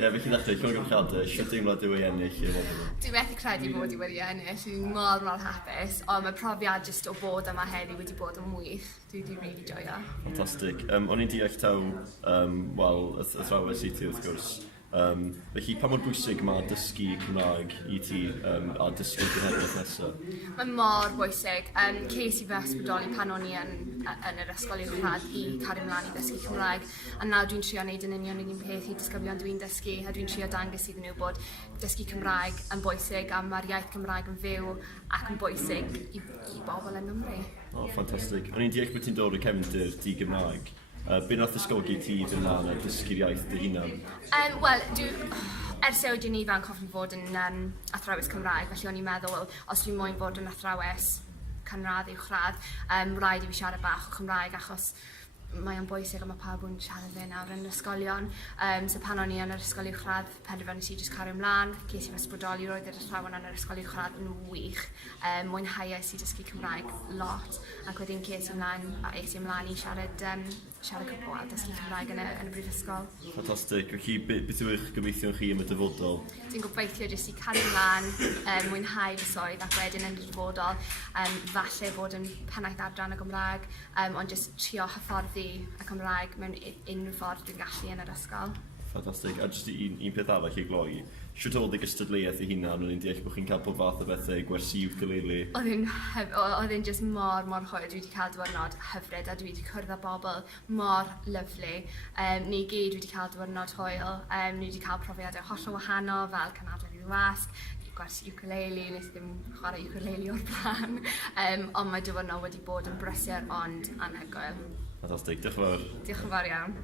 felly ddechrau, llongyfarchiadau, sy'n deimlad yw ei ennill i fod yma? Dwi'n methu credu bod i wedi ennill, dwi'n mor hapus, ond mae profiad jyst o bod yma heddi wedi bod yn wych. Dwi'n really joio. Ffantastig. O'n i'n deall taw, athrawes i ti wrth gwrs. Felly, pa mor bwysig mae dysgu Cymraeg i ti a dysgu genhedlaeth nesaf? Mae'n mor bwysig. Ces i fy ysbrydoli pan o'n i yn yr ysgol uwchradd i cario ymlaen i ddysgu Cymraeg. A nawr dwi'n trio wneud yn union yr un peth i disgyblion dwi'n dysgu, a dwi'n trio dangos iddyn nhw bod dysgu Cymraeg yn bwysig, a mae'r iaith Cymraeg yn fyw ac yn bwysig i bobl yn Nghymru. O, ffantastig. O'n i'n deall bod ti'n dod o cefndir di-Gymraeg. Be nath ysgogi ti fynd ymlaen a dysgu'r iaith dy hunan? Wel, ers ewd i'n ifanc hoffwn fod yn athrawes Cymraeg, felly o'n i'n meddwl, os dwi'n moyn fod yn athrawes canradd uwchradd, rhaid i fi siarad bach o Cymraeg, achos mae o'n bwysig a mae pawb yn siarad fe nawr yn ysgolion. So pan o'n i yn yr ysgol uwchradd, penderfynu i just cario ymlaen, ces i fy ysbrydoli, roedd yr athrawon yn yr ysgol uwchradd yn wych. Mwynhauais i dysgu Cymraeg lot, ac wedyn ces i ymlaen i siarad cwbl a dysgu Cymraeg yn y brifysgol. Ffantastig. Felly, beth yw eich gobeithio chi am y dyfodol? Dwi'n gobeithio jyst i cario ymlaen, mwynhau fy swydd, ac wedyn yn y dyfodol, falle bod yn pennaeth adran y Gymraeg, ond jyst trio hyfforddi y Cymraeg mewn unrhyw ffordd dwi'n gallu yn yr ysgol. Ffantastig. A jyst un peth arall i gloi. Siwt oedd y gystadleuaeth i hunan, o'n i'n deall bod chi'n cael pob fath o bethau, gwersi ukulele. Oedd e'n just mor hwyl. Dwi wedi cael diwrnod hyfryd a dwi wedi cwrdd â bobl mor lyflu. Ni gyd wedi cael diwrnod hwyl. Ni wedi cael profiadau hollol wahanol fel cynadledd i'r wasg, gwersi ukulele, nes ddim chwarae ukulele o'r blaen. Ond mae diwrnod wedi bod yn brysur ond anhygoel. Ffantastig. Diolch yn fawr. Diolch yn fawr iawn.